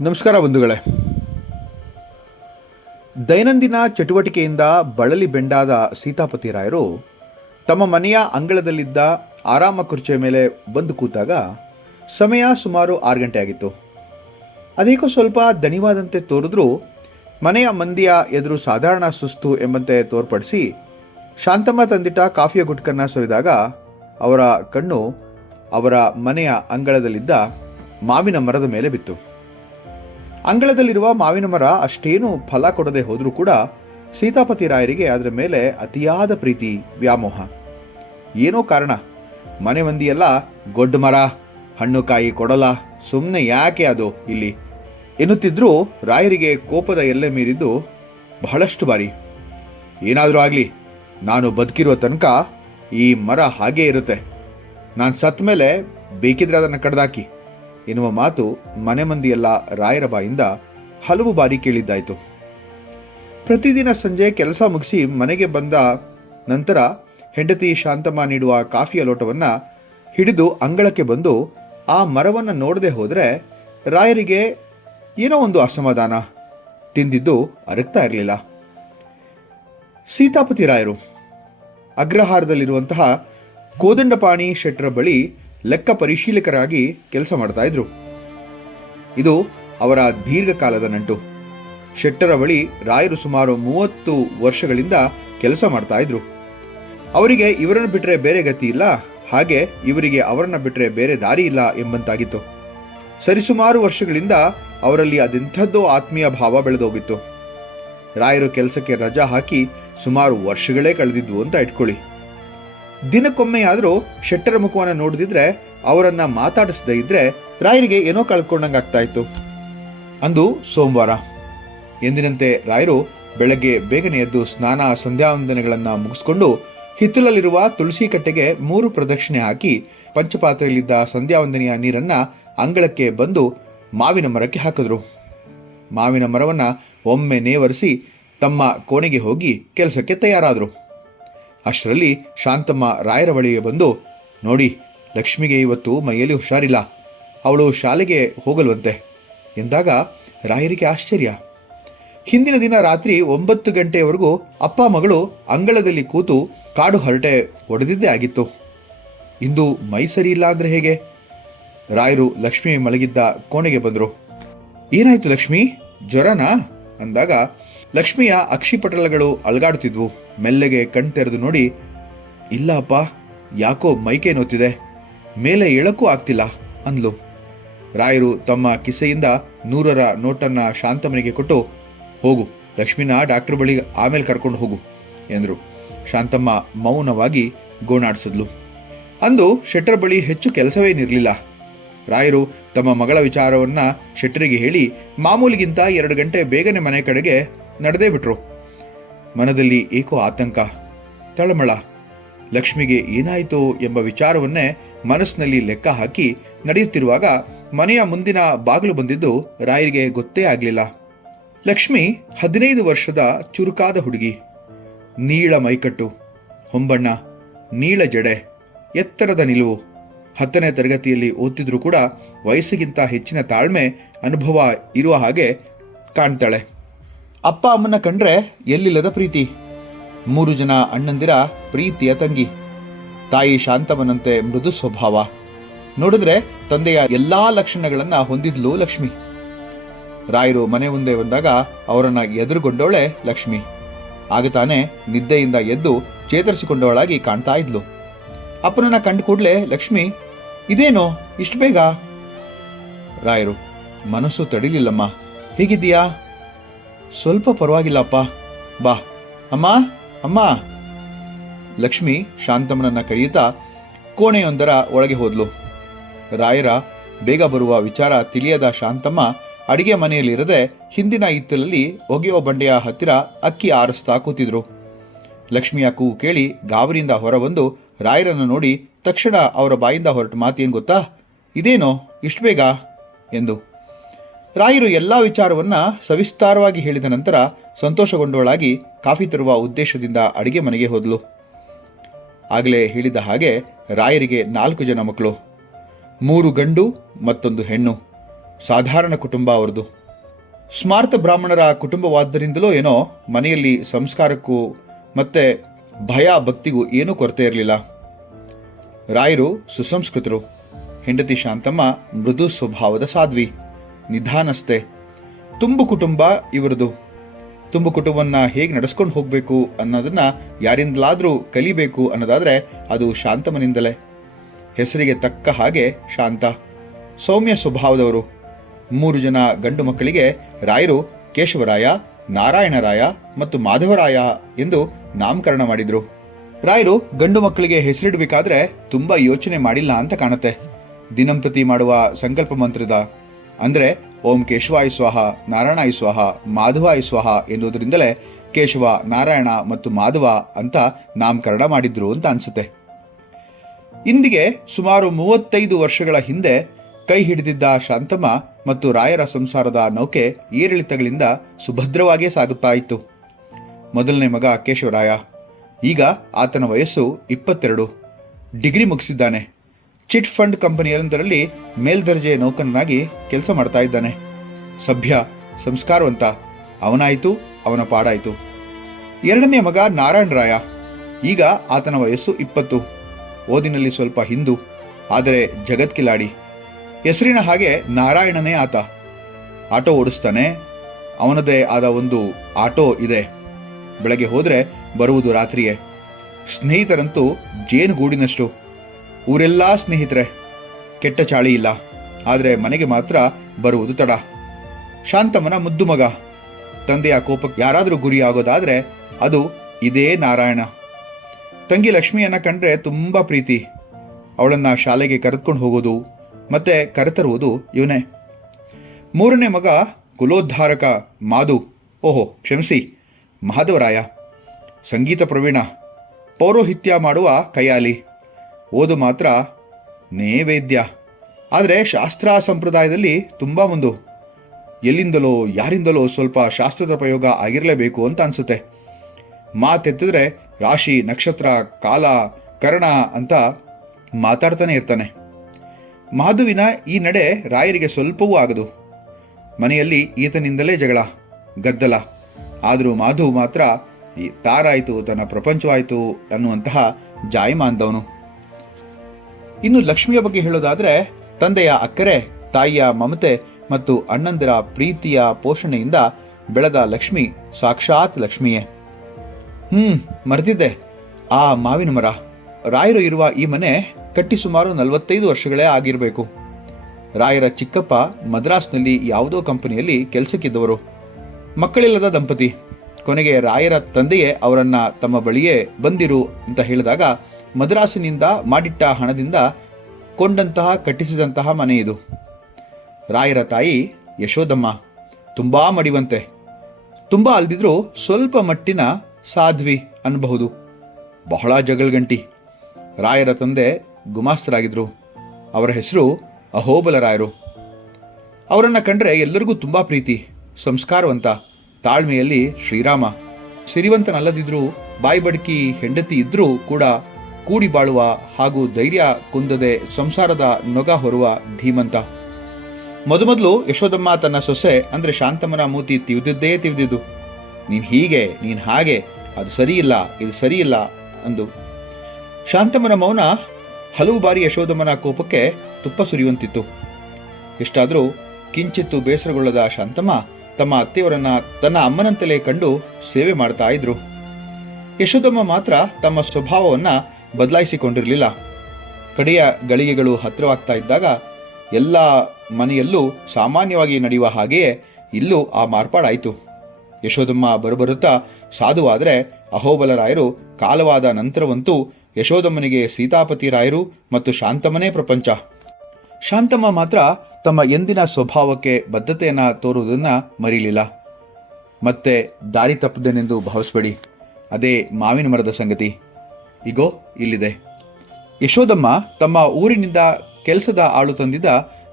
ನಮಸ್ಕಾರ ಬಂಧುಗಳೇ. ದೈನಂದಿನ ಚಟುವಟಿಕೆಯಿಂದ ಬಳಲಿ ಬೆಂಡಾದ ಸೀತಾಪತಿ ರಾಯರು ತಮ್ಮ ಮನೆಯ ಅಂಗಳದಲ್ಲಿದ್ದ ಆರಾಮ ಕುರ್ಚಿಯ ಮೇಲೆ ಬಂದು ಕೂತಾಗ ಸಮಯ ಸುಮಾರು 6 ಗಂಟೆ ಆಗಿತ್ತು. ಅದೇಕೋ ಸ್ವಲ್ಪ ದಣಿವಾದಂತೆ ತೋರಿದ್ರೂ ಮನೆಯ ಮಂದಿಯ ಎದುರು ಸಾಧಾರಣ ಸುಸ್ತು ಎಂಬಂತೆ ತೋರ್ಪಡಿಸಿ ಶಾಂತಮ್ಮ ತಂದಿಟ್ಟ ಕಾಫಿಯ ಗುಟ್ಕನ್ನು ಸವಿದಾಗ ಅವರ ಕಣ್ಣು ಅವರ ಮನೆಯ ಅಂಗಳದಲ್ಲಿದ್ದ ಮಾವಿನ ಮರದ ಮೇಲೆ ಬಿತ್ತು. ಅಂಗಳದಲ್ಲಿರುವ ಮಾವಿನ ಮರ ಅಷ್ಟೇನು ಫಲ ಕೊಡದೆ ಹೋದರೂ ಕೂಡ ಸೀತಾಪತಿ ರಾಯರಿಗೆ ಅದರ ಮೇಲೆ ಅತಿಯಾದ ಪ್ರೀತಿ, ವ್ಯಾಮೋಹ. ಏನೋ ಕಾರಣ, ಮನೆ ಮಂದಿಯೆಲ್ಲ ಗೊಡ್ಡ ಮರ, ಹಣ್ಣು ಕಾಯಿ ಕೊಡಲ್ಲ, ಸುಮ್ಮನೆ ಯಾಕೆ ಅದು ಇಲ್ಲಿ ಎನ್ನುತ್ತಿದ್ರೂ ರಾಯರಿಗೆ ಕೋಪದ ಎಲ್ಲೆ ಮೀರಿದ್ದು ಬಹಳಷ್ಟು ಬಾರಿ. ಏನಾದರೂ ಆಗಲಿ, ನಾನು ಬದುಕಿರುವ ತನಕ ಈ ಮರ ಹಾಗೇ ಇರುತ್ತೆ, ನಾನು ಸತ್ತ ಮೇಲೆ ಬೇಕಿದ್ರೆ ಅದನ್ನು ಕಡ್ದಾಕಿ ಎನ್ನುವ ಮಾತು ಮನೆ ಮಂದಿಯೆಲ್ಲ ರಾಯರ ಬಾಯಿಂದ ಹಲವು ಬಾರಿ ಕೇಳಿದ್ದಾಯಿತು. ಪ್ರತಿದಿನ ಸಂಜೆ ಕೆಲಸ ಮುಗಿಸಿ ಮನೆಗೆ ಬಂದ ನಂತರ ಹೆಂಡತಿ ಶಾಂತಮ್ಮ ನೀಡುವ ಕಾಫಿಯ ಲೋಟವನ್ನು ಹಿಡಿದು ಅಂಗಳಕ್ಕೆ ಬಂದು ಆ ಮರವನ್ನು ನೋಡದೆ ಹೋದರೆ ರಾಯರಿಗೆ ಏನೋ ಒಂದು ಅಸಮಾಧಾನ ತಿಂದಿದ್ದು ಅರಗ್ತಾ ಇರಲಿಲ್ಲ. ಸೀತಾಪತಿ ರಾಯರು ಅಗ್ರಹಾರದಲ್ಲಿರುವಂತಹ ಕೋದಂಡಪಾಣಿ ಶೆಟ್ಟರ ಬಳಿ ಲೆಕ್ಕ ಪರಿಶೀಲಕರಾಗಿ ಕೆಲಸ ಮಾಡ್ತಾ ಇದ್ರು. ಇದು ಅವರ ದೀರ್ಘಕಾಲದ ನಂಟು. ಶೆಟ್ಟರ ಬಳಿ ರಾಯರು ಸುಮಾರು 30 ವರ್ಷಗಳಿಂದ ಕೆಲಸ ಮಾಡ್ತಾ ಇದ್ರು. ಅವರಿಗೆ ಇವರನ್ನು ಬಿಟ್ಟರೆ ಬೇರೆ ಗತಿ ಇಲ್ಲ, ಹಾಗೆ ಇವರಿಗೆ ಅವರನ್ನು ಬಿಟ್ಟರೆ ಬೇರೆ ದಾರಿ ಇಲ್ಲ ಎಂಬಂತಾಗಿತ್ತು. ಸರಿಸುಮಾರು ವರ್ಷಗಳಿಂದ ಅವರಲ್ಲಿ ಅದೆಂಥದ್ದೋ ಆತ್ಮೀಯ ಭಾವ ಬೆಳೆದೋಗಿತ್ತು. ರಾಯರು ಕೆಲಸಕ್ಕೆ ರಜಾ ಹಾಕಿ ಸುಮಾರು ವರ್ಷಗಳೇ ಕಳೆದಿದ್ವು ಅಂತ ಇಟ್ಕೊಳ್ಳಿ. ದಿನಕ್ಕೊಮ್ಮೆಯಾದರೂ ಶೆಟ್ಟರ ಮುಖವನ್ನು ನೋಡಿದಿದ್ರೆ, ಅವರನ್ನ ಮಾತಾಡಿಸದೇ ಇದ್ರೆ ರಾಯರಿಗೆ ಏನೋ ಕಳ್ಕೊಂಡಂಗಾಗ್ತಾ ಇತ್ತು. ಅಂದು ಸೋಮವಾರ. ಎಂದಿನಂತೆ ರಾಯರು ಬೆಳಗ್ಗೆ ಬೇಗನೆ ಎದ್ದು ಸ್ನಾನ ಸಂಧ್ಯಾವಂದನೆಗಳನ್ನು ಮುಗಿಸ್ಕೊಂಡು ಹಿತ್ತಲಲ್ಲಿರುವ ತುಳಸಿ ಕಟ್ಟೆಗೆ 3 ಪ್ರದಕ್ಷಿಣೆ ಹಾಕಿ ಪಂಚಪಾತ್ರೆಯಲ್ಲಿದ್ದ ಸಂಧ್ಯಾವಂದನೆಯ ನೀರನ್ನ ಅಂಗಳಕ್ಕೆ ಬಂದು ಮಾವಿನ ಮರಕ್ಕೆ ಹಾಕಿದ್ರು. ಮಾವಿನ ಮರವನ್ನು ಒಮ್ಮೆ ನೇವರಿಸಿ ತಮ್ಮ ಕೋಣೆಗೆ ಹೋಗಿ ಕೆಲಸಕ್ಕೆ ತಯಾರಾದರು. ಅಷ್ಟರಲ್ಲಿ ಶಾಂತಮ್ಮ ರಾಯರ ಬಳಿಗೆ ಬಂದು, ನೋಡಿ, ಲಕ್ಷ್ಮಿಗೆ ಇವತ್ತು ಮೈಯಲ್ಲಿ ಹುಷಾರಿಲ್ಲ, ಅವಳು ಶಾಲೆಗೆ ಹೋಗಲ್ವಂತೆ ಎಂದಾಗ ರಾಯರಿಗೆ ಆಶ್ಚರ್ಯ. ಹಿಂದಿನ ದಿನ ರಾತ್ರಿ 9 ಗಂಟೆಯವರೆಗೂ ಅಪ್ಪ ಮಗಳು ಅಂಗಳದಲ್ಲಿ ಕೂತು ಕಾಡು ಹರಟೆ ಹೊಡೆದಿದ್ದೇ ಆಗಿತ್ತು. ಇಂದು ಮೈ ಸರಿ ಇಲ್ಲ ಅಂದ್ರೆ ಹೇಗೆ? ರಾಯರು ಲಕ್ಷ್ಮಿ ಮಲಗಿದ್ದ ಕೋಣೆಗೆ ಬಂದರು. ಏನಾಯ್ತು ಲಕ್ಷ್ಮಿ, ಜ್ವರನಾ ಅಂದಾಗ ಲಕ್ಷ್ಮಿಯ ಅಕ್ಷಿಪಟಲಗಳು ಅಲಗಾಡುತ್ತಿದ್ವು. ಮೆಲ್ಲಗೆ ಕಣ್ ತೆರೆದು ನೋಡಿ, ಇಲ್ಲ ಅಪ್ಪ, ಯಾಕೋ ಮೈಕೈ ನೋತಿದೆ, ಮೇಲೆ ಏಳಕ್ಕೂ ಆಗ್ತಿಲ್ಲ ಅಂದ್ಲು. ರಾಯರು ತಮ್ಮ ಕಿಸೆಯಿಂದ 100ರ ನೋಟನ್ನ ಶಾಂತಮ್ಮನಿಗೆ ಕೊಟ್ಟು, ಹೋಗು, ಲಕ್ಷ್ಮಿನ ಡಾಕ್ಟರ್ ಬಳಿ ಆಮೇಲೆ ಕರ್ಕೊಂಡು ಹೋಗು ಎಂದರು. ಶಾಂತಮ್ಮ ಮೌನವಾಗಿ ಗೋಣಾಡಿಸಿದ್ಲು. ಅಂದು ಶೆಟ್ಟರ ಬಳಿ ಹೆಚ್ಚು ಕೆಲಸವೇನಿರಲಿಲ್ಲ. ರಾಯರು ತಮ್ಮ ಮಗಳ ವಿಚಾರವನ್ನ ಶೆಟ್ಟರಿಗೆ ಹೇಳಿ ಮಾಮೂಲಿಗಿಂತ 2 ಗಂಟೆ ಬೇಗನೆ ಮನೆ ಕಡೆಗೆ ನಡೆದೇ ಬಿಟ್ರು. ಮನದಲ್ಲಿ ಏಕೋ ಆತಂಕ, ತಳಮಳ. ಲಕ್ಷ್ಮಿಗೆ ಏನಾಯಿತೋ ಎಂಬ ವಿಚಾರವನ್ನೇ ಮನಸ್ಸಿನಲ್ಲಿ ಲೆಕ್ಕ ಹಾಕಿ ನಡೆಯುತ್ತಿರುವಾಗ ಮನೆಯ ಮುಂದಿನ ಬಾಗಿಲು ಬಂದಿದ್ದು ರಾಯರಿಗೆ ಗೊತ್ತೇ ಆಗಲಿಲ್ಲ. ಲಕ್ಷ್ಮಿ 15 ವರ್ಷದ ಚುರುಕಾದ ಹುಡುಗಿ. ನೀಳ ಮೈಕಟ್ಟು, ಹೊಂಬಣ್ಣ, ನೀಳ ಜಡೆ, ಎತ್ತರದ ನಿಲುವು. 10ನೇ ತರಗತಿಯಲ್ಲಿ ಓದ್ತಿದ್ರು ಕೂಡ ವಯಸ್ಸಿಗಿಂತ ಹೆಚ್ಚಿನ ತಾಳ್ಮೆ, ಅನುಭವ ಇರುವ ಹಾಗೆ ಕಾಣ್ತಾಳೆ. ಅಪ್ಪ ಅಮ್ಮನ ಕಂಡ್ರೆ ಎಲ್ಲಿಲ್ಲದ ಪ್ರೀತಿ. 3 ಜನ ಅಣ್ಣಂದಿರ ಪ್ರೀತಿಯ ತಂಗಿ. ತಾಯಿ ಶಾಂತಮ್ಮನಂತೆ ಮೃದು ಸ್ವಭಾವ. ನೋಡಿದ್ರೆ ತಂದೆಯ ಎಲ್ಲಾ ಲಕ್ಷಣಗಳನ್ನ ಹೊಂದಿದ್ಲು ಲಕ್ಷ್ಮಿ. ರಾಯರು ಮನೆ ಮುಂದೆ ಬಂದಾಗ ಅವರನ್ನ ಎದುರುಗೊಂಡವಳೆ ಲಕ್ಷ್ಮಿ. ಆಗ ತಾನೇ ನಿದ್ದೆಯಿಂದ ಎದ್ದು ಚೇತರಿಸಿಕೊಂಡವಳಾಗಿ ಕಾಣ್ತಾ ಇದ್ಲು. ಅಪ್ಪನನ್ನ ಕಂಡು ಕೂಡಲೇ ಲಕ್ಷ್ಮಿ, ಇದೇನೋ ಇಷ್ಟು ಬೇಗ? ರಾಯರು, ಮನಸ್ಸು ತಡಿಲಿಲ್ಲಮ್ಮ, ಹೇಗಿದ್ದೀಯಾ? ಸ್ವಲ್ಪ ಪರವಾಗಿಲ್ಲಪ್ಪ, ಬಾ. ಅಮ್ಮ ಅಮ್ಮ. ಲಕ್ಷ್ಮಿ ಶಾಂತಮ್ಮನನ್ನ ಕರೆಯುತ್ತಾ ಕೋಣೆಯೊಂದರ ಒಳಗೆ ಹೋದ್ಲು. ರಾಯರ ಬೇಗ ಬರುವ ವಿಚಾರ ತಿಳಿಯದ ಶಾಂತಮ್ಮ ಅಡಿಗೆ ಮನೆಯಲ್ಲಿರದೆ ಹಿಂದಿನ ಹಿತ್ತಲಲ್ಲಿ ಒಗೆಯೋ ಬಂಡೆಯ ಹತ್ತಿರ ಅಕ್ಕಿ ಆರಿಸ್ತಾ ಕೂತಿದ್ರು. ಲಕ್ಷ್ಮಿಯ ಕೂಗು ಕೇಳಿ ಗಾಬರಿಯಿಂದ ಹೊರಬಂದು ರಾಯರನ್ನು ನೋಡಿ ತಕ್ಷಣ ಅವರ ಬಾಯಿಂದ ಹೊರಟ ಮಾತೇನು ಗೊತ್ತಾ? ಇದೇನೋ ಇಷ್ಟು ಬೇಗ ಎಂದು. ರಾಯರು ಎಲ್ಲ ವಿಚಾರವನ್ನ ಸವಿಸ್ತಾರವಾಗಿ ಹೇಳಿದ ನಂತರ ಸಂತೋಷಗೊಂಡವಳಾಗಿ ಕಾಫಿ ತರುವ ಉದ್ದೇಶದಿಂದ ಅಡಿಗೆ ಮನೆಗೆ ಹೋದ್ಲು. ಆಗಲೇ ಹೇಳಿದ ಹಾಗೆ ರಾಯರಿಗೆ 4 ಜನ ಮಕ್ಕಳು, 3 ಗಂಡು ಮತ್ತೊಂದು ಹೆಣ್ಣು. ಸಾಧಾರಣ ಕುಟುಂಬ ಅವರದು. ಸ್ಮಾರ್ತ ಬ್ರಾಹ್ಮಣರ ಕುಟುಂಬವಾದ್ದರಿಂದಲೋ ಏನೋ ಮನೆಯಲ್ಲಿ ಸಂಸ್ಕಾರಕ್ಕೂ ಮತ್ತೆ ಭಯ ಭಕ್ತಿಗೂ ಏನೂ ಕೊರತೆ ಇರಲಿಲ್ಲ. ರಾಯರು ಸುಸಂಸ್ಕೃತರು. ಹೆಂಡತಿ ಶಾಂತಮ್ಮ ಮೃದು ಸ್ವಭಾವದ ಸಾಧ್ವಿ, ನಿಧಾನಸ್ಥೆ. ತುಂಬು ಕುಟುಂಬ ಇವರದು. ತುಂಬು ಕುಟುಂಬವನ್ನ ಹೇಗೆ ನಡೆಸ್ಕೊಂಡು ಹೋಗಬೇಕು ಅನ್ನೋದನ್ನ ಯಾರಿಂದಲಾದ್ರೂ ಕಲಿಬೇಕು ಅನ್ನೋದಾದ್ರೆ ಅದು ಶಾಂತಮ್ಮನಿಂದಲೇ. ಹೆಸರಿಗೆ ತಕ್ಕ ಹಾಗೆ ಶಾಂತ, ಸೌಮ್ಯ ಸ್ವಭಾವದವರು. 3 ಜನ ಗಂಡು ಮಕ್ಕಳಿಗೆ ರಾಯರು ಕೇಶವರಾಯ, ನಾರಾಯಣರಾಯ ಮತ್ತು ಮಾಧವರಾಯ ಎಂದು ನಾಮಕರಣ ಮಾಡಿದ್ರು. ರಾಯರು ಗಂಡು ಮಕ್ಕಳಿಗೆ ಹೆಸರಿಡಬೇಕಾದ್ರೆ ತುಂಬಾ ಯೋಚನೆ ಮಾಡಿಲ್ಲ ಅಂತ ಕಾಣುತ್ತೆ. ದಿನಂಪ್ರತಿ ಮಾಡುವ ಸಂಕಲ್ಪ ಮಂತ್ರದ ಅಂದ್ರೆ ಓಂ ಕೇಶವಾಯ ಸ್ವಾಹ, ನಾರಾಯಣಾಯ ಸ್ವಾಹ, ಮಾಧವಾಯ ಸ್ವಾಹ ಎನ್ನುವುದರಿಂದಲೇ ಕೇಶವ, ನಾರಾಯಣ ಮತ್ತು ಮಾಧವ ಅಂತ ನಾಮಕರಣ ಮಾಡಿದ್ರು ಅಂತ ಅನ್ಸುತ್ತೆ. ಇಂದಿಗೆ ಸುಮಾರು 35 ವರ್ಷಗಳ ಹಿಂದೆ ಕೈ ಹಿಡಿದಿದ್ದ ಶಾಂತಮ್ಮ ಮತ್ತು ರಾಯರ ಸಂಸಾರದ ನೌಕೆ ಏರಿಳಿತಗಳಿಂದ ಸುಭದ್ರವಾಗಿಯೇ ಸಾಗುತ್ತಾ ಇತ್ತು. ಮೊದಲನೇ ಮಗ ಕೇಶವರಾಯ. ಈಗ ಆತನ ವಯಸ್ಸು 22. ಡಿಗ್ರಿ ಮುಗಿಸಿದ್ದಾನೆ. ಚಿಟ್ ಫಂಡ್ ಕಂಪನಿಯೊಂದರಲ್ಲಿ ಮೇಲ್ದರ್ಜೆ ನೌಕರನಾಗಿ ಕೆಲಸ ಮಾಡ್ತಾ ಇದ್ದಾನೆ. ಸಭ್ಯ, ಸಂಸ್ಕಾರವಂತ. ಅವನಾಯಿತು, ಅವನ ಪಾಡಾಯಿತು. ಎರಡನೇ ಮಗ ನಾರಾಯಣರಾಯ. ಈಗ ಆತನ ವಯಸ್ಸು 20. ಓದಿನಲ್ಲಿ ಸ್ವಲ್ಪ ಹಿಂದು, ಆದರೆ ಜಗತ್ಕಿಲಾಡಿ. ಹೆಸರಿನ ಹಾಗೆ ನಾರಾಯಣನೇ ಆತ. ಆಟೋ ಓಡಿಸ್ತಾನೆ. ಅವನದೇ ಆದ ಒಂದು ಆಟೋ ಇದೆ. ಬೆಳಗ್ಗೆ ಹೋದ್ರೆ ಬರುವುದು ರಾತ್ರಿಯೇ. ಸ್ನೇಹಿತರಂತೂ ಜೇನುಗೂಡಿನಷ್ಟು. ಊರೆಲ್ಲ ಸ್ನೇಹಿತರೆ. ಕೆಟ್ಟ ಚಾಳಿ ಇಲ್ಲ, ಆದರೆ ಮನೆಗೆ ಮಾತ್ರ ಬರುವುದು ತಡ. ಶಾಂತಮ್ಮನ ಮುದ್ದು ಮಗ. ತಂದೆಯ ಕೋಪಕ್ಕೆ ಯಾರಾದರೂ ಗುರಿಯಾಗೋದಾದ್ರೆ ಅದು ಇದೇ ನಾರಾಯಣ. ತಂಗಿ ಲಕ್ಷ್ಮಿಯನ್ನ ಕಂಡ್ರೆ ತುಂಬಾ ಪ್ರೀತಿ. ಅವಳನ್ನ ಶಾಲೆಗೆ ಕರೆದುಕೊಂಡು ಹೋಗೋದು ಮತ್ತೆ ಕರೆತರುವುದು ಇವನೇ. 3ನೇ ಮಗ ಕುಲೋದ್ಧಾರಕ ಮಾಧು. ಮಾಧವರಾಯ. ಸಂಗೀತ ಪ್ರವೀಣ, ಪೌರೋಹಿತ್ಯ ಮಾಡುವ ಕೈಯಾಲಿ. ಓದು ಮಾತ್ರ ನೇವೇದ್ಯ. ಆದರೆ ಶಾಸ್ತ್ರ ಸಂಪ್ರದಾಯದಲ್ಲಿ ತುಂಬ ಮುಂದು. ಎಲ್ಲಿಂದಲೋ ಯಾರಿಂದಲೋ ಸ್ವಲ್ಪ ಶಾಸ್ತ್ರದ ಪ್ರಯೋಗ ಆಗಿರಲೇಬೇಕು ಅಂತ ಅನಿಸುತ್ತೆ. ಮಾತೆತ್ತಿದ್ರೆ ರಾಶಿ, ನಕ್ಷತ್ರ, ಕಾಲ, ಕರ್ಣ ಅಂತ ಮಾತಾಡ್ತಾನೆ ಇರ್ತಾನೆ. ಮಾಧುವಿನ ಈ ನಡೆ ರಾಯರಿಗೆ ಸ್ವಲ್ಪವೂ ಆಗದು. ಮನೆಯಲ್ಲಿ ಈತನಿಂದಲೇ ಜಗಳ, ಗದ್ದಲ. ಆದರೂ ಮಾಧು ಮಾತ್ರ ಈ ತಾರಾಯಿತು, ತನ್ನ ಪ್ರಪಂಚವಾಯಿತು ಅನ್ನುವಂತಹ ಜಾಯಮಾನದವನು. ಇನ್ನು ಲಕ್ಷ್ಮಿಯ ಬಗ್ಗೆ ಹೇಳೋದಾದ್ರೆ, ತಂದೆಯ ಅಕ್ಕರೆ, ತಾಯಿಯ ಮಮತೆ ಮತ್ತು ಅಣ್ಣಂದಿರ ಪ್ರೀತಿಯ ಪೋಷಣೆಯಿಂದ ಬೆಳೆದ ಲಕ್ಷ್ಮಿ ಸಾಕ್ಷಾತ್ ಲಕ್ಷ್ಮಿಯೇ. ಮರೆತಿದ್ದೆ, ಆ ಮಾವಿನ ಮರ. ರಾಯರು ಇರುವ ಈ ಮನೆ ಕಟ್ಟಿ ಸುಮಾರು 45 ವರ್ಷಗಳೇ ಆಗಿರಬೇಕು. ರಾಯರ ಚಿಕ್ಕಪ್ಪ ಮದ್ರಾಸ್ನಲ್ಲಿ ಯಾವುದೋ ಕಂಪನಿಯಲ್ಲಿ ಕೆಲಸಕ್ಕಿದ್ದವರು. ಮಕ್ಕಳಿಲ್ಲದ ದಂಪತಿ. ಕೊನೆಗೆ ರಾಯರ ತಂದೆಯೇ ಅವರನ್ನ ತಮ್ಮ ಬಳಿಯೇ ಬಂದಿರು ಅಂತ ಹೇಳಿದಾಗ ಮದ್ರಾಸಿನಿಂದ ಮಾಡಿಟ್ಟ ಹಣದಿಂದ ಕೊಂಡಂತಹ ಕಟ್ಟಿಸಿದಂತಹ ಮನೆ ಇದು. ರಾಯರ ತಾಯಿ ಯಶೋದಮ್ಮ ತುಂಬಾ ಮಡಿವಂತೆ. ತುಂಬಾ ಅಲ್ದಿದ್ರೂ ಸ್ವಲ್ಪ ಮಟ್ಟಿನ ಸಾಧ್ವಿ ಅನ್ನಬಹುದು. ಬಹಳ ಜಗಳಗಂಟಿ. ರಾಯರ ತಂದೆ ಗುಮಾಸ್ತರಾಗಿದ್ರು. ಅವರ ಹೆಸರು ಅಹೋಬಲರಾಯರು. ಅವರನ್ನ ಕಂಡ್ರೆ ಎಲ್ಲರಿಗೂ ತುಂಬಾ ಪ್ರೀತಿ. ಸಂಸ್ಕಾರವಂತ, ತಾಳ್ಮೆಯಲ್ಲಿ ಶ್ರೀರಾಮ. ಸಿರಿವಂತನಲ್ಲದಿದ್ರೂ ಬಾಯಿ ಬಡಕಿ ಹೆಂಡತಿ ಇದ್ರೂ ಕೂಡ ಕೂಡಿ ಬಾಳುವ ಹಾಗೂ ಧೈರ್ಯ ಕುಂದದೆ ಸಂಸಾರದ ನೊಗ ಹೊರುವ ಧೀಮಂತ. ಮೊದಲು ಯಶೋದಮ್ಮ ತನ್ನ ಸೊಸೆ ಅಂದ್ರೆ ಶಾಂತಮ್ಮನ ಮೂತಿ ತಿವಿದಿದ್ದು. ನೀನ್ ಹೀಗೆ, ನೀನ್ ಹಾಗೆ, ಅದು ಸರಿಯಿಲ್ಲ, ಇದು ಸರಿಯಿಲ್ಲ ಅಂದು. ಶಾಂತಮ್ಮನ ಮೌನ ಹಲವು ಬಾರಿ ಯಶೋದಮ್ಮನ ಕೋಪಕ್ಕೆ ತುಪ್ಪ ಸುರಿಯುವಂತಿತ್ತು. ಎಷ್ಟಾದರೂ ಕಿಂಚಿತ್ತು ಬೇಸರಗೊಳ್ಳದ ಶಾಂತಮ್ಮ ತಮ್ಮ ಅತ್ತೆಯವರನ್ನ ತನ್ನ ಅಮ್ಮನಂತಲೇ ಕಂಡು ಸೇವೆ ಮಾಡ್ತಾ ಇದ್ರು. ಯಶೋದಮ್ಮ ಮಾತ್ರ ತಮ್ಮ ಸ್ವಭಾವವನ್ನ ಬದಲಾಯಿಸಿಕೊಂಡಿರಲಿಲ್ಲ. ಕಡೆಯ ಗಳಿಗೆಗಳು ಹತ್ತಿರವಾಗ್ತಾ ಇದ್ದಾಗ ಎಲ್ಲ ಮನೆಯಲ್ಲೂ ಸಾಮಾನ್ಯವಾಗಿ ನಡೆಯುವ ಹಾಗೆಯೇ ಇಲ್ಲೂ ಆ ಮಾರ್ಪಾಡಾಯಿತು. ಯಶೋದಮ್ಮ ಬರುತ್ತಾ ಸಾಧುವಾದರೆ ಅಹೋಬಲರಾಯರು ಕಾಲವಾದ ನಂತರವಂತೂ ಯಶೋದಮ್ಮನಿಗೆ ಸೀತಾಪತಿ ರಾಯರು ಮತ್ತು ಶಾಂತಮ್ಮನೇ ಪ್ರಪಂಚ. ಶಾಂತಮ್ಮ ಮಾತ್ರ ತಮ್ಮ ಎಂದಿನ ಸ್ವಭಾವಕ್ಕೆ ಬದ್ಧತೆಯನ್ನ ತೋರುವುದನ್ನ ಮರೀಲಿಲ್ಲ. ಮತ್ತೆ ದಾರಿ ತಪ್ಪದೇನೆಂದು ಭಾವಿಸಬೇಡಿ. ಅದೇ ಮಾವಿನ ಮರದ ಸಂಗತಿ. ಈಗೋ ಇಲ್ಲಿದೆ. ಯಶೋದಮ್ಮ ತಮ್ಮ ಊರಿನಿಂದ ಕೆಲಸದ ಆಳು ತಂದಿದ್ದ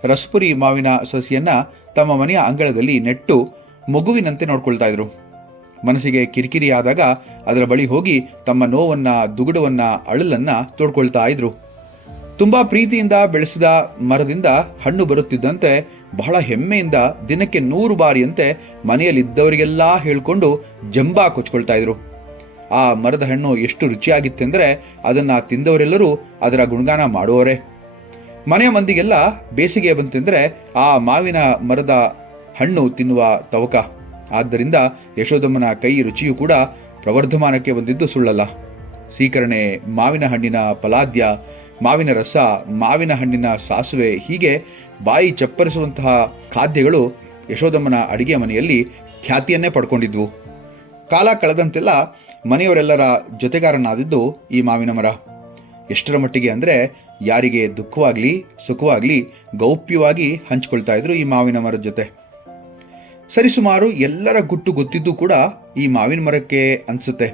ರಸಪುರಿ ಮಾವಿನ ಸಸಿಯನ್ನ ತಮ್ಮ ಮನೆಯ ಅಂಗಳದಲ್ಲಿ ನೆಟ್ಟು ಮಗುವಿನಂತೆ ನೋಡ್ಕೊಳ್ತಾ ಇದ್ರು. ಮನಸ್ಸಿಗೆ ಕಿರಿಕಿರಿ ಆದಾಗ ಅದರ ಬಳಿ ಹೋಗಿ ತಮ್ಮ ನೋವನ್ನ, ದುಗುಡವನ್ನ, ಅಳಲನ್ನ ತೋಡ್ಕೊಳ್ತಾ ಇದ್ರು. ತುಂಬಾ ಪ್ರೀತಿಯಿಂದ ಬೆಳೆಸಿದ ಮರದಿಂದ ಹಣ್ಣು ಬರುತ್ತಿದ್ದಂತೆ ಬಹಳ ಹೆಮ್ಮೆಯಿಂದ ದಿನಕ್ಕೆ 100 ಬಾರಿಯಂತೆ ಮನೆಯಲ್ಲಿದ್ದವರಿಗೆಲ್ಲ ಹೇಳ್ಕೊಂಡು ಜಂಬಾ ಕೊಚ್ಕೊಳ್ತಾ ಇದ್ರು. ಆ ಮರದ ಹಣ್ಣು ಎಷ್ಟು ರುಚಿಯಾಗಿತ್ತೆಂದರೆ ಅದನ್ನ ತಿಂದವರೆಲ್ಲರೂ ಅದರ ಗುಣಗಾನ ಮಾಡುವವರೇ. ಮನೆಯ ಮಂದಿಗೆಲ್ಲ ಬೇಸಿಗೆ ಬಂತೆಂದರೆ ಆ ಮಾವಿನ ಮರದ ಹಣ್ಣು ತಿನ್ನುವ ತವಕ. ಆದ್ದರಿಂದ ಯಶೋದಮ್ಮನ ಕೈ ರುಚಿಯೂ ಕೂಡ ಪ್ರವರ್ಧಮಾನಕ್ಕೆ ಬಂದಿದ್ದು ಸುಳ್ಳಲ್ಲ. ಸೀಕರಣೆ, ಮಾವಿನ ಹಣ್ಣಿನ ಫಲಾದ್ಯ, ಮಾವಿನ ರಸ, ಮಾವಿನ ಹಣ್ಣಿನ ಸಾಸುವೆ, ಹೀಗೆ ಬಾಯಿ ಚಪ್ಪರಿಸುವಂತಹ ಖಾದ್ಯಗಳು ಯಶೋದಮ್ಮನ ಅಡಿಗೆ ಮನೆಯಲ್ಲಿ ಖ್ಯಾತಿಯನ್ನೇ ಪಡ್ಕೊಂಡಿದ್ವು. ಕಾಲ ಕಳೆದಂತೆಲ್ಲ ಮನೆಯವರೆಲ್ಲರ ಜೊತೆಗಾರನಾದಿದ್ದು ಈ ಮಾವಿನ ಮರ. ಎಷ್ಟರ ಮಟ್ಟಿಗೆ ಅಂದರೆ ಯಾರಿಗೆ ದುಃಖವಾಗ್ಲಿ ಸುಖವಾಗ್ಲಿ ಗೌಪ್ಯವಾಗಿ ಹಂಚಿಕೊಳ್ತಾ ಇದ್ರು ಈ ಮಾವಿನ ಮರದ ಜೊತೆ. ಸರಿಸುಮಾರು ಎಲ್ಲರ ಗುಟ್ಟು ಗೊತ್ತಿದ್ದು ಕೂಡ ಈ ಮಾವಿನ ಮರಕ್ಕೆ ಅನಿಸುತ್ತೆ.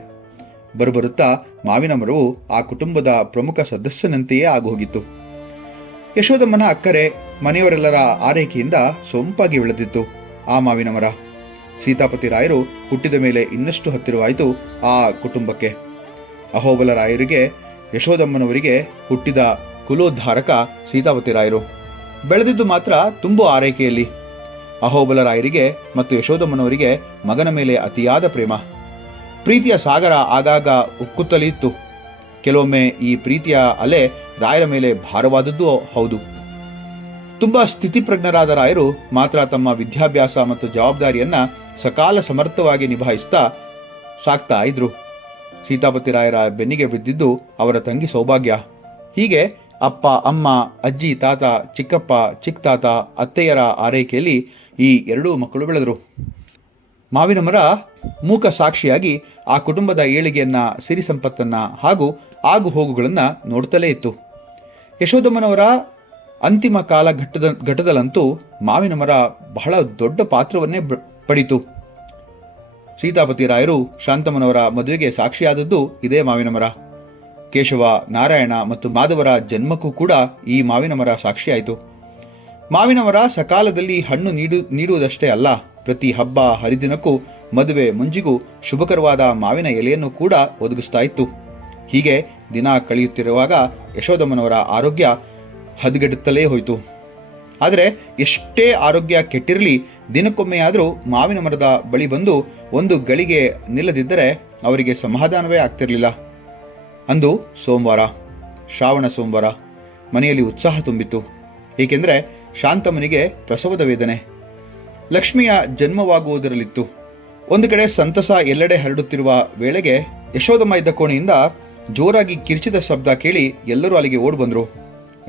ಬರುತ್ತಾ ಮಾವಿನ ಮರವು ಆ ಕುಟುಂಬದ ಪ್ರಮುಖ ಸದಸ್ಯನಂತೆಯೇ ಆಗೋಗಿತ್ತು. ಯಶೋದಮ್ಮನ ಅಕ್ಕರೆ ಮನೆಯವರೆಲ್ಲರ ಆರೈಕೆಯಿಂದ ಸೊಂಪಾಗಿ ಬೆಳೆದಿತ್ತು ಆ ಮಾವಿನ ಮರ. ಸೀತಾಪತಿ ರಾಯರು ಹುಟ್ಟಿದ ಮೇಲೆ ಇನ್ನಷ್ಟು ಹತ್ತಿರವಾಯಿತು ಆ ಕುಟುಂಬಕ್ಕೆ. ಅಹೋಬಲ ರಾಯರಿಗೆ ಯಶೋದಮ್ಮನವರಿಗೆ ಹುಟ್ಟಿದ ಕುಲೋದ್ಧಾರಕ ಸೀತಾಪತಿ ರಾಯರು. ಬೆಳೆದಿದ್ದು ಮಾತ್ರ ತುಂಬು ಆರೈಕೆಯಲ್ಲಿ. ಅಹೋಬಲ ರಾಯರಿಗೆ ಮತ್ತು ಯಶೋದಮ್ಮನವರಿಗೆ ಮಗನ ಮೇಲೆ ಅತಿಯಾದ ಪ್ರೀತಿಯ ಸಾಗರ ಆಗಾಗ ಉಕ್ಕುತ್ತಲೇ ಇತ್ತು. ಕೆಲವೊಮ್ಮೆ ಈ ಪ್ರೀತಿಯ ಅಲೆ ರಾಯರ ಮೇಲೆ ಭಾರವಾದದ್ದೂ ಹೌದು. ತುಂಬಾ ಸ್ಥಿತಿಪ್ರಜ್ಞರಾದ ರಾಯರು ಮಾತ್ರ ತಮ್ಮ ವಿದ್ಯಾಭ್ಯಾಸ ಮತ್ತು ಜವಾಬ್ದಾರಿಯನ್ನ ಸಕಾಲ ಸಮರ್ಥವಾಗಿ ನಿಭಾಯಿಸ್ತಾ ಸಾಕ್ತಾ ಇದ್ರು. ಸೀತಾಪತಿ ರಾಯರ ಬೆನ್ನಿಗೆ ಬಿದ್ದಿದ್ದು ಅವರ ತಂಗಿ ಸೌಭಾಗ್ಯ. ಹೀಗೆ ಅಪ್ಪ, ಅಮ್ಮ, ಅಜ್ಜಿ, ತಾತ, ಚಿಕ್ಕಪ್ಪ, ಚಿಕ್ಕ ತಾತ, ಅತ್ತೆಯರ ಆರೈಕೆಯಲ್ಲಿ ಈ ಎರಡೂ ಮಕ್ಕಳು ಬೆಳೆದರು. ಮಾವಿನ ಮರ ಮೂಕ ಸಾಕ್ಷಿಯಾಗಿ ಆ ಕುಟುಂಬದ ಏಳಿಗೆಯನ್ನ, ಸಿರಿ ಸಂಪತ್ತನ್ನ ಹಾಗೂ ಆಗು ಹೋಗುಗಳನ್ನ ನೋಡ್ತಲೇ ಇತ್ತು. ಯಶೋದಮ್ಮನವರ ಅಂತಿಮ ಕಾಲ ಘಟ್ಟದಲ್ಲಂತೂ ಮಾವಿನ ಮರ ಬಹಳ ದೊಡ್ಡ ಪಾತ್ರವನ್ನೇ ಪಡಿತು. ಸೀತಾಪತಿ ರಾಯರು ಶಾಂತಮ್ಮನವರ ಮದುವೆಗೆ ಸಾಕ್ಷಿಯಾದದ್ದು ಇದೇ ಮಾವಿನ ಮರ. ಕೇಶವ, ನಾರಾಯಣ ಮತ್ತು ಮಾಧವರ ಜನ್ಮಕ್ಕೂ ಕೂಡ ಈ ಮಾವಿನ ಮರ ಸಾಕ್ಷಿಯಾಯಿತು. ಮಾವಿನ ಮರ ಸಕಾಲದಲ್ಲಿ ಹಣ್ಣು ನೀಡುವುದಷ್ಟೇ ಅಲ್ಲ, ಪ್ರತಿ ಹಬ್ಬ ಹರಿದಿನಕ್ಕೂ ಮದುವೆ ಮುಂಜಿಗೂ ಶುಭಕರವಾದ ಮಾವಿನ ಎಲೆಯನ್ನು ಕೂಡ ಒದಗಿಸ್ತಾ ಇತ್ತು. ಹೀಗೆ ದಿನ ಕಳೆಯುತ್ತಿರುವಾಗ ಯಶೋದಮ್ಮನವರ ಆರೋಗ್ಯ ಹದಗೆಡುತ್ತಲೇ ಹೋಯಿತು. ಆದರೆ ಎಷ್ಟೇ ಆರೋಗ್ಯ ಕೆಟ್ಟಿರಲಿ, ದಿನಕ್ಕೊಮ್ಮೆಯಾದರೂ ಮಾವಿನ ಮರದ ಬಳಿ ಬಂದು ಒಂದು ಗಳಿಗೆ ನಿಲ್ಲದಿದ್ದರೆ ಅವರಿಗೆ ಸಮಾಧಾನವೇ ಆಗ್ತಿರಲಿಲ್ಲ. ಅಂದು ಸೋಮವಾರ, ಶ್ರಾವಣ ಸೋಮವಾರ. ಮನೆಯಲ್ಲಿ ಉತ್ಸಾಹ ತುಂಬಿತ್ತು. ಏಕೆಂದರೆ ಶಾಂತಮ್ಮನಿಗೆ ಪ್ರಸವದ ವೇದನೆ, ಲಕ್ಷ್ಮಿಯ ಜನ್ಮವಾಗುವುದರಲ್ಲಿತ್ತು. ಒಂದು ಕಡೆ ಸಂತಸ ಎಲ್ಲೆಡೆ ಹರಡುತ್ತಿರುವ ವೇಳೆಗೆ ಯಶೋದಮ್ಮ ಇದ್ದ ಕೋಣೆಯಿಂದ ಜೋರಾಗಿ ಕಿರ್ಚಿದ ಶಬ್ದ ಕೇಳಿ ಎಲ್ಲರೂ ಅಲ್ಲಿಗೆ ಓಡಿ ಬಂದರು.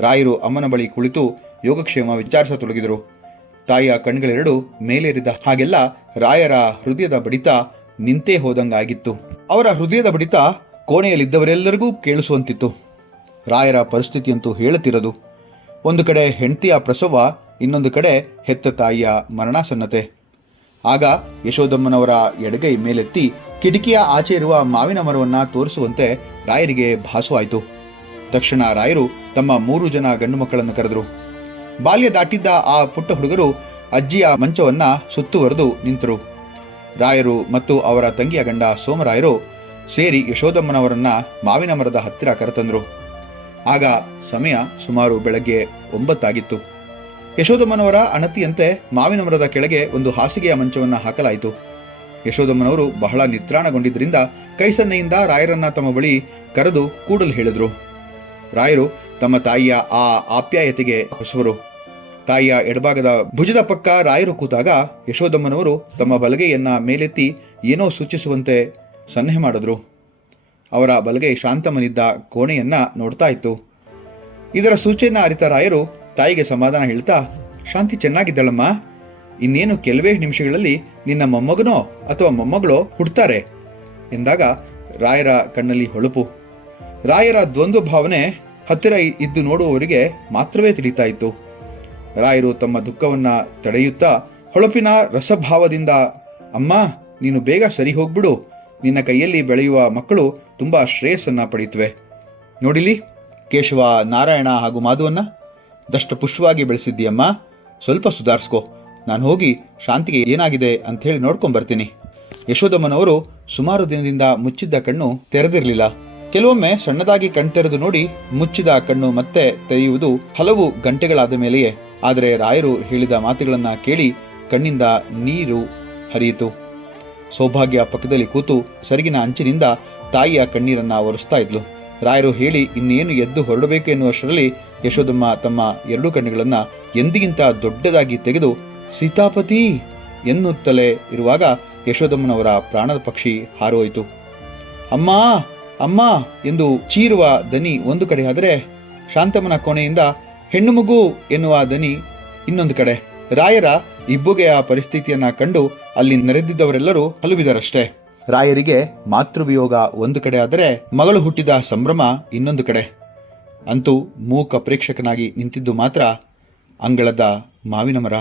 ರಾಯರು ಅಮ್ಮನ ಬಳಿ ಕುಳಿತು ಯೋಗಕ್ಷೇಮ ವಿಚಾರಿಸತೊಡಗಿದರು. ತಾಯಿಯ ಕಣ್ಗಳೆರಡು ಮೇಲೇರಿದ ಹಾಗೆಲ್ಲ ರಾಯರ ಹೃದಯದ ಬಡಿತ ನಿಂತೇ ಹೋದಂಗಾಗಿತ್ತು. ಅವರ ಹೃದಯದ ಬಡಿತ ಕೋಣೆಯಲ್ಲಿದ್ದವರೆಲ್ಲರಿಗೂ ಕೇಳಿಸುವಂತಿತ್ತು. ರಾಯರ ಪರಿಸ್ಥಿತಿಯಂತೂ ಹೇಳುತ್ತಿರದು. ಒಂದು ಕಡೆ ಹೆಂಡತಿಯ ಪ್ರಸವ, ಇನ್ನೊಂದು ಕಡೆ ಹೆತ್ತ ತಾಯಿಯ ಮರಣಾಸನ್ನತೆ. ಆಗ ಯಶೋದಮ್ಮನವರ ಎಡಗೈ ಮೇಲೆತ್ತಿ ಕಿಟಕಿಯ ಆಚೆ ಇರುವ ಮಾವಿನ ಮರವನ್ನ ತೋರಿಸುವಂತೆ ರಾಯರಿಗೆ ಭಾಸವಾಯಿತು. ತಕ್ಷಣ ರಾಯರು ತಮ್ಮ 3 ಜನ ಗಂಡು ಮಕ್ಕಳನ್ನು ಕರೆದರು. ಬಾಲ್ಯ ದಾಟಿದ್ದ ಆ ಪುಟ್ಟ ಹುಡುಗರು ಅಜ್ಜಿಯ ಮಂಚವನ್ನ ಸುತ್ತುವರೆದು ನಿಂತರು. ರಾಯರು ಮತ್ತು ಅವರ ತಂಗಿಯ ಗಂಡ ಸೋಮರಾಯರು ಸೇರಿ ಯಶೋದಮ್ಮನವರನ್ನ ಮಾವಿನ ಮರದ ಹತ್ತಿರ ಕರೆತಂದರು. ಆಗ ಸಮಯ ಸುಮಾರು ಬೆಳಗ್ಗೆ 9 ಆಗಿತ್ತು. ಯಶೋದಮ್ಮನವರ ಅಣತಿಯಂತೆ ಮಾವಿನ ಮರದ ಕೆಳಗೆ ಒಂದು ಹಾಸಿಗೆಯ ಮಂಚವನ್ನು ಹಾಕಲಾಯಿತು. ಯಶೋದಮ್ಮನವರು ಬಹಳ ನಿತ್ರಾಣಗೊಂಡಿದ್ದರಿಂದ ಕೈಸನ್ನೆಯಿಂದ ರಾಯರನ್ನ ತಮ್ಮ ಬಳಿ ಕರೆದು ಕೂಡಲು ಹೇಳಿದರು. ರಾಯರು ತಮ್ಮ ತಾಯಿಯ ಆ ಆಪ್ಯಾಯತೆಗೆ ಹೊಸವರು. ತಾಯಿಯ ಎಡಭಾಗದ ಭುಜದ ಪಕ್ಕ ರಾಯರು ಕೂತಾಗ ಯಶೋದಮ್ಮನವರು ತಮ್ಮ ಬಲಗೈಯನ್ನ ಮೇಲೆತ್ತಿ ಏನೋ ಸೂಚಿಸುವಂತೆ ಸನ್ನೆ ಮಾಡಿದ್ರು. ಅವರ ಬಲಗೈ ಶಾಂತಮ್ಮನಿದ್ದ ಕೋಣೆಯನ್ನ ನೋಡ್ತಾ ಇತ್ತು. ಇದರ ಸೂಚನೆಯನ್ನು ಅರಿತ ರಾಯರು ತಾಯಿಗೆ ಸಮಾಧಾನ ಹೇಳ್ತಾ, ಶಾಂತಿ ಚೆನ್ನಾಗಿದ್ದಳಮ್ಮ, ಇನ್ನೇನು ಕೆಲವೇ ನಿಮಿಷಗಳಲ್ಲಿ ನಿನ್ನ ಮೊಮ್ಮಗನೋ ಅಥವಾ ಮೊಮ್ಮಗಳೋ ಹುಡ್ತಾರೆ ಎಂದಾಗ ರಾಯರ ಕಣ್ಣಲ್ಲಿ ಹೊಳಪು. ರಾಯರ ದ್ವಂದ್ವ ಭಾವನೆ ಹತ್ತಿರ ಇದ್ದು ನೋಡುವವರಿಗೆ ಮಾತ್ರವೇ ತಿಳಿತಾ ಇತ್ತು. ರಾಯರು ತಮ್ಮ ದುಃಖವನ್ನ ತಡೆಯುತ್ತಾ ಹೊಳಪಿನ ರಸಭಾವದಿಂದ, ಅಮ್ಮ, ನೀನು ಬೇಗ ಸರಿ ಹೋಗ್ಬಿಡು, ನಿನ್ನ ಕೈಯಲ್ಲಿ ಬೆಳೆಯುವ ಮಕ್ಕಳು ತುಂಬಾ ಶ್ರೇಯಸ್ಸನ್ನ ಪಡೆಯುತ್ತವೆ. ನೋಡಿಲಿ, ಕೇಶವ, ನಾರಾಯಣ ಹಾಗೂ ಮಾಧವನ್ನ ದಷ್ಟಪುಷ್ಟವಾಗಿ ಬೆಳೆಸಿದ್ದೀಯಮ್ಮ, ಸ್ವಲ್ಪ ಸುಧಾರಿಸ್ಕೋ. ನಾನು ಹೋಗಿ ಶಾಂತಿಗೆ ಏನಾಗಿದೆ ಅಂತ ಹೇಳಿ ನೋಡ್ಕೊಂಡ್ ಬರ್ತೀನಿ. ಯಶೋದಮ್ಮನವರು ಸುಮಾರು ದಿನದಿಂದ ಮುಚ್ಚಿದ್ದ ಕಣ್ಣು ತೆರೆದಿರಲಿಲ್ಲ. ಕೆಲವೊಮ್ಮೆ ಸಣ್ಣದಾಗಿ ಕಣ್ತೆರೆದು ನೋಡಿ ಮುಚ್ಚಿದ ಕಣ್ಣು ಮತ್ತೆ ತೆರೆಯುವುದು ಹಲವು ಗಂಟೆಗಳಾದ ಮೇಲೆಯೇ. ಆದರೆ ರಾಯರು ಹೇಳಿದ ಮಾತುಗಳನ್ನು ಕೇಳಿ ಕಣ್ಣಿಂದ ನೀರು ಹರಿಯಿತು. ಸೌಭಾಗ್ಯ ಪಕ್ಕದಲ್ಲಿ ಕೂತು ಸೆರಗಿನ ಅಂಚಿನಿಂದ ತಾಯಿಯ ಕಣ್ಣೀರನ್ನ ಒರೆಸ್ತಾ ಇದ್ಲು. ರಾಯರು ಹೇಳಿ ಇನ್ನೇನು ಎದ್ದು ಹೊರಡಬೇಕು ಎನ್ನುವಷ್ಟರಲ್ಲಿ ಯಶೋದಮ್ಮ ತಮ್ಮ 2 ಕಣ್ಣುಗಳನ್ನು ಎಂದಿಗಿಂತ ದೊಡ್ಡದಾಗಿ ತೆಗೆದು ಸೀತಾಪತಿ ಎನ್ನುತ್ತಲೇ ಇರುವಾಗ ಯಶೋದಮ್ಮನವರ ಪ್ರಾಣದ ಪಕ್ಷಿ ಹಾರೋಯಿತು. ಅಮ್ಮ ಅಮ್ಮ ಎಂದು ಚೀರುವ ದನಿ ಒಂದು ಕಡೆ ಆದರೆ ಶಾಂತಮ್ಮನ ಕೋಣೆಯಿಂದ ಹೆಣ್ಣು ಮಗು ಎನ್ನುವ ದನಿ ಇನ್ನೊಂದು ಕಡೆ. ರಾಯರ ಇಬ್ಬುಗೆಯ ಪರಿಸ್ಥಿತಿಯನ್ನ ಕಂಡು ಅಲ್ಲಿ ನೆರೆದಿದ್ದವರೆಲ್ಲರೂ ಹಲುಬಿದರಷ್ಟೇ. ರಾಯರಿಗೆ ಮಾತೃವಿಯೋಗ ಒಂದು ಕಡೆ ಆದರೆ ಮಗಳು ಹುಟ್ಟಿದ ಸಂಭ್ರಮ ಇನ್ನೊಂದು ಕಡೆ. ಅಂತೂ ಮೂಕ ಪ್ರೇಕ್ಷಕನಾಗಿ ನಿಂತಿದ್ದು ಮಾತ್ರ ಅಂಗಳದ ಮಾವಿನ ಮರ.